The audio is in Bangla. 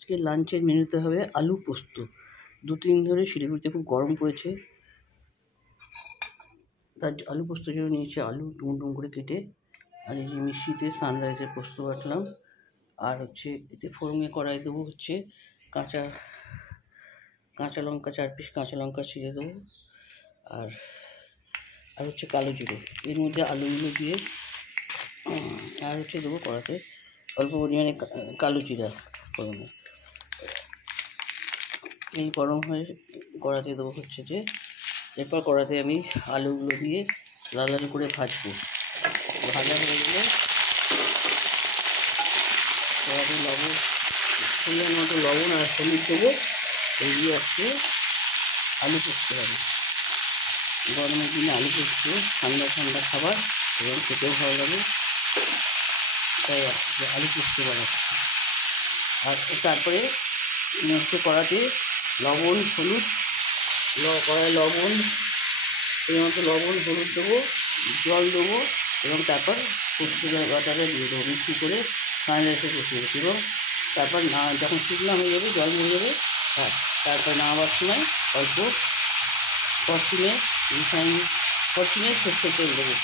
আজকে লাঞ্চের মেনুতে হবে আলু পোস্ত। 2-3 দিন ধরে শিলিগুড়িতে খুব গরম পড়েছে, তার আলু পোস্তর জন্য নিয়েছি আলু ডুমো করে কেটে, আর এই যে মিক্সিতে সানরাইজের পোস্ত বাটলাম। আর হচ্ছে এতে ফোড়নে কড়াই দেবো হচ্ছে কাঁচা লঙ্কা, 4 পিস কাঁচা লঙ্কা ছিঁড়ে দেবো, আর হচ্ছে কালো জিরে। এর মধ্যে আলুগুলো দিয়ে আর হচ্ছে দেবো কড়াতে অল্প পরিমাণে কালো জিরা ফোড়নে। এই গরম হয়ে কড়াতে দেবো হচ্ছে যে, এরপর কড়াতে আমি আলুগুলো দিয়ে লাল লাল করে ভাজবো। ভাজা হয়ে গেলে কড়াতে পরিমাণ মতো লবণ আর হলুদ দেবো। এই দিয়ে আজকে আলু পোস্ত হবে। গরমের দিনে আলু পোস্ত ঠান্ডা ঠান্ডা খাবার এবং খেতেও ভালো লাগে, তাই আলু পোস্ত বানাচ্ছি। আর তারপরে হচ্ছে কড়াতে লবণ হলুদ কড়াই লবণ এই মতো লবণ হলুদ দেবো, জল দেবো এবং তারপর পোস্ত বাটাটা দিয়ে দেবো। মিক্সি করে সানরাইসে কষিয়ে দেবো এবং তারপর যখন শুকনো হয়ে যাবে, জল হয়ে যাবে, তারপর নামাবার সময় অল্প ফরচুনে সর্ষের তেল দেবো।